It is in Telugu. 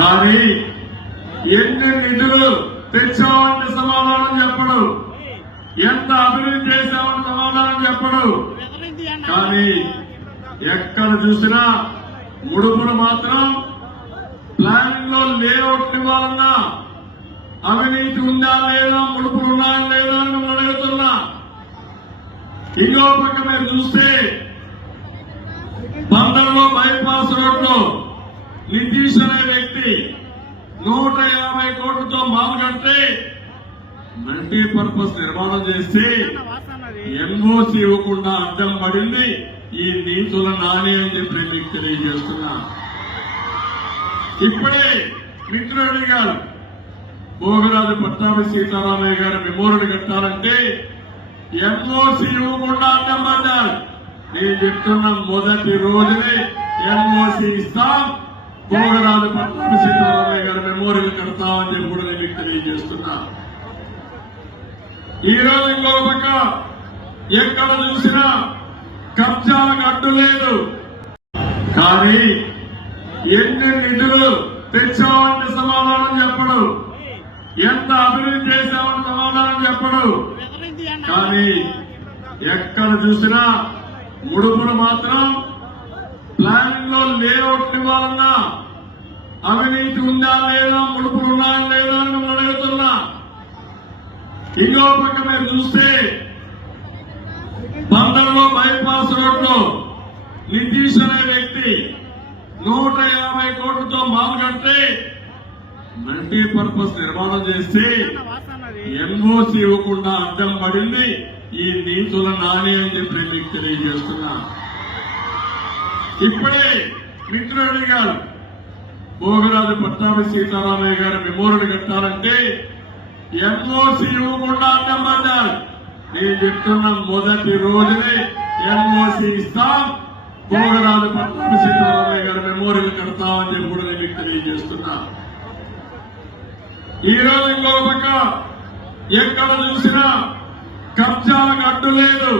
కానీ ఎన్ని నిధులు తెచ్చామంటే సమాధానం చెప్పడు. ఎంత అభివృద్ధి చేశామని సమాధానం చెప్పడు. కానీ ఎక్కడ చూసినా ముడుపులు మాత్రం ప్లానింగ్లో లేఅవుట్ ఇవ్వాలన్నా అవినీతి ఉందా లేదా ముడుపులు ఉన్నాయా లేదా అని మనం అడుగుతున్నా. ఇంకో పక్క మీరు చూస్తే బందర్లో బైపాస్ రోడ్లో నితీష్ అనే వ్యక్తి నూట యాభై కోట్లతో మామూలుగంటే మల్టీపర్పస్ నిర్మాణం చేస్తే ఎన్ఓసి ఇవ్వకుండా అడ్డం పడింది ఈ నీతుల నాని అని చెప్పి మీకు తెలియజేస్తున్నా. ఇప్పుడే మిత్రుడు గారు భోగరాజు పట్టాభి సీతారామయ్య గారి మెమోరియల్ కట్టాలంటే ఎన్ఓసి ఇవ్వకుండా అడ్డం పడ్డారు. నేను చెప్తున్న మొదటి రోజునే ఎన్ఓసి ఇస్తాం. భోగరాజు పట్ల సీతారామయ్య గారి మెమోరియల్ కడతామని చెప్పి కూడా నేను మీకు తెలియజేస్తున్నా. ఈ రోజు ఇంకో పక్క ఎక్కడ చూసినా కబ్జాలకు అడ్డు లేదు. కానీ ఎన్ని నిధులు తెచ్చామంటే సమాధానం చెప్పడు. ఎంత అభివృద్ధి చేశామని సమాధానం చెప్పడు. కానీ ఎక్కడ చూసినా ముడుపులు మాత్రం ప్లానింగ్లో లేఅవుట్ ఇవ్వాలన్నా అవినీతి ఉందా లేదా? ముడుపులు ఉన్నాయా లేదా అని మనం అడుగుతున్నా. ఇంకో పక్క మీరు చూస్తే బందర్లో బైపాస్ రోడ్లో నితీష్ అనే వ్యక్తి నూట యాభై కోట్లతో మామూలుగంటే మల్టీపర్పస్ నిర్మాణం చేస్తే ఎన్ఓసి ఇవ్వకుండా అడ్డం పడింది. ఈ నీతుల నాని అని చెప్పి మీకు తెలియజేస్తున్నా. ఇప్పుడే మిత్రుడు అడిగారు భోగరాజు పట్టాభి సీతారామయ్య గారి మెమోరియల్ కట్టాలంటే ఎన్ఓసి ఇవ్వకుండా అడ్డమన్నారు నేను చెప్తున్న మొదటి రోజునే ఎన్ఓసి ఇస్తాం. భోగరాజు పట్టాభి సీతారామయ్య గారి మెమోరియల్ కడతామని చెప్పి కూడా నేను తెలియజేస్తున్నా. ఈ రోజు ఇంకో పక్క ఎక్కడ చూసినా కబ్జాలకు అడ్డు లేదు.